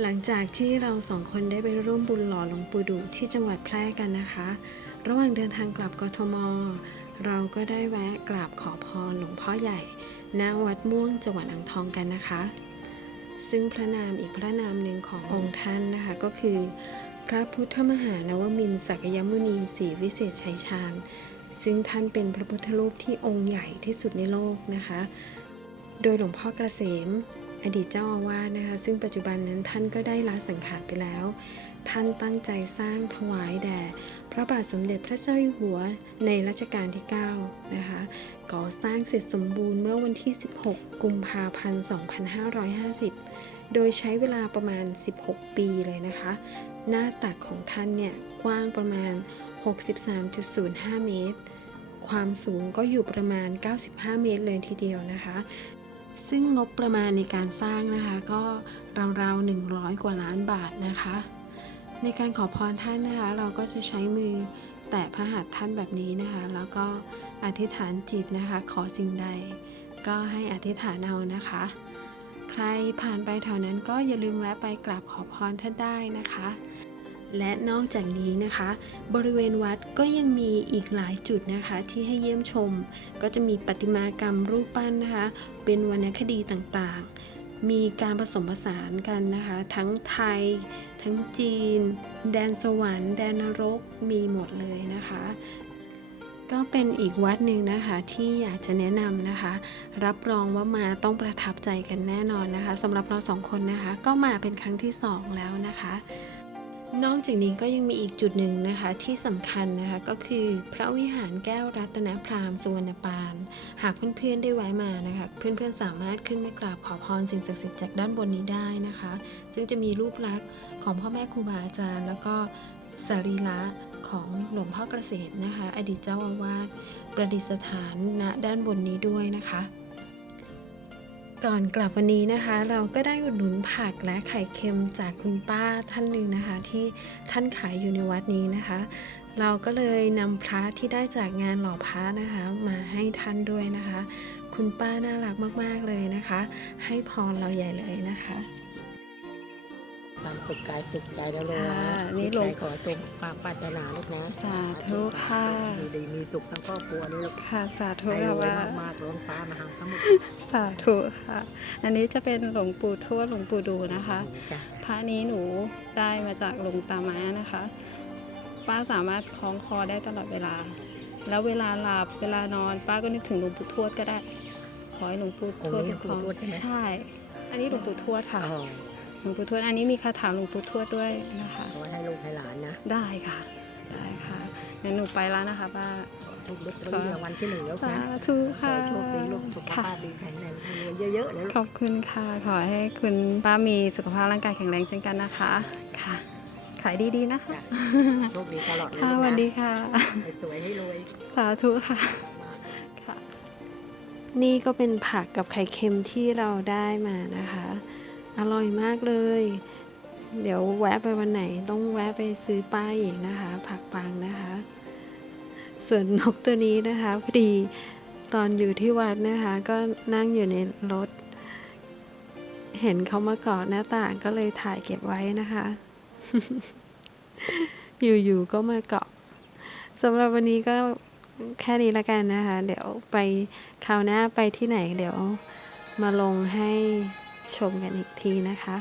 หลังจากที่เราสองคนได้ไปร่วมบุญหล่อหลวงปู่ดูที่จังหวัดแพร่กันนะคะ ระหว่างเดินทางกลับกทม เราก็ได้แวะกราบขอพรหลวงพ่อใหญ่ ณ วัดม่วงจังหวัดอ่างทองกันนะคะ ซึ่งพระนามอีกพระนามหนึ่งขององค์ท่านนะคะก็คือ พระพุทธมหานวมินทร์ศักยมุนีศรีวิเศษชัยชาญ ซึ่งท่านเป็นพระพุทธรูปที่องค์ใหญ่ที่สุดในโลกนะคะ โดยหลวงพ่อกระเสม อดีตเจ้าอาวาสนะคะซึ่งปัจจุบันนั้นท่านก็ได้ละสังขารไปแล้ว ท่านตั้งใจสร้างถวายแด่พระบาทสมเด็จพระเจ้าอยู่หัวในรัชกาลที่9นะคะก่อสร้างเสร็จสมบูรณ์เมื่อวันที่ 16 กุมภาพันธ์ 2550 โดยใช้เวลาประมาณ 16 ปีเลยนะคะ หน้าตักของท่านเนี่ยกว้างประมาณ 63.05 เมตร ความสูงก็อยู่ประมาณ 95 เมตรเลยทีเดียวนะคะ ซึ่งงบประมาณในการสร้างนะคะ ก็ราวๆ100 กว่าล้านบาทนะคะ ในการขอพรท่านนะคะ เราก็จะใช้มือแตะพระหัตถ์ท่านแบบนี้นะคะ แล้วก็อธิษฐานจิตนะคะ ขอสิ่งใด ก็ให้อธิษฐานเอานะคะ ใครผ่านไปแถวนั้นก็อย่าลืมแวะไปกราบขอพรท่านได้นะคะ และนอกจากนี้นะคะ บริเวณวัดก็ยังมีอีกหลายจุดนะคะที่ให้เยี่ยมชม ก็จะมีประติมากรรมรูปปั้นนะคะ เป็นวรรณคดีต่างๆ มีการผสมผสานกันนะคะ ทั้งไทย ทั้งจีน แดนสวรรค์ แดนนรกมีหมดเลยนะคะ ก็เป็นอีกวัดหนึ่งนะคะที่อยากจะแนะนำนะคะ รับรองว่ามาต้องประทับใจกันแน่นอนนะคะสำหรับเราสองคนนะคะ ก็มาเป็นครั้งที่สองแล้วนะคะ นอกจากนี้ก็ยังมีอีกจุดหนึ่งนะคะที่สำคัญนะคะก็คือพระวิหารแก้วรัตนพรามสุวรรณปาน หากเพื่อนๆได้แวะมานะคะเพื่อนๆสามารถขึ้นไปกราบขอพรสิ่งศักดิ์สิทธิ์จากด้านบนนี้ได้นะคะ ซึ่งจะมีรูปลักษณ์ของพ่อแม่ครูบาอาจารย์ แล้วก็สรีระของหลวงพ่อเกษตรนะคะ อดีตเจ้าอาวาสประดิษฐานณด้านบนนี้ด้วยนะคะ ก่อนกลับวันนี้นะคะ เราก็ได้อุดหนุนผักและไข่เค็มจากคุณป้าท่านหนึ่งนะคะ ที่ท่านขายอยู่ในวัดนี้นะคะ เราก็เลยนำพระที่ได้จากงานหล่อพระนะคะ มาให้ท่านด้วยนะคะ คุณป้าน่ารักมากๆเลยนะคะ ให้พรเราใหญ่เลยนะคะ ตามสุขกายสุขใจแล้วเลยค่ะนะนี่หลวงใจขอสมความปรารถนาลูกนะสาธุค่ะอยู่ดีมีสุขทั้งครอบครัวเลยลูกค่ะสาธุให้รค่ะวยว่า มากๆล้นฟ้ามหาสมุทรสาธุค่ะ อันนี้จะเป็นหลวงปู่ทวดหลวงปู่ดูนะคะ จ้ะพระนี้หนูได้มาจากหลวงตาม้านะคะ ป้าสามารถคล้องคอได้ตลอดเวลา แล้วเวลาหลับเวลานอน ป้าก็นึกถึงหลวงปู่ทวดก็ได้ ขอให้หลวงปู่ทวดองค์นี้คุ้มครองปู่ทวดใช่ไหมใช่ อันนี้หลวงปู่ทวดค่ะ อ๋อ หลวงปู่ทวด อันนี้มีคาถาหลวงปู่ทวดด้วยนะคะเอาไว้ให้ลูกให้หลานนะ ได้ค่ะ ได้ค่ะงั้นหนูไปแล้วนะคะป้าทุกเล็กทุกเรางวันที่หนึ่งแล้วสานะธุขอค่ะให้โชคดีลูกสุขค่ะภาพดีแข็งแรงให้รวยเยอะๆเลยลูกขอบคุณค่ะ ขอให้คุณป้ามีสุขภาพร่างกายแข็งแรงเช่นกันนะคะ ค่ะ ขายดีๆนะคะจ้ะโชคดีตลอดเลยค่ะลูกสวัสดีนะค่ะให้สวยให้รวย สาธุค่ะค่ะนี่ก็เป็นผักกับไข่เค็มที่เราได้มานะคะ อร่อยมากเลย เดี๋ยวแวะไปวันไหนต้องแวะไปซื้อป้าอีกนะคะ ผักปังนะคะ ส่วนนกตัวนี้นะคะพอดีตอนอยู่ที่วัดนะคะ ก็นั่งอยู่ในรถ เห็นเขามาเกาะหน้าต่างก็เลยถ่ายเก็บไว้นะคะ อยู่ๆก็มาเกาะสำหรับวันนี้ก็แค่นี้ละกันนะคะ เดี๋ยวไปคราวหน้าไปที่ไหนเดี๋ยวมาลงให้ ชมกันอีกทีนะคะ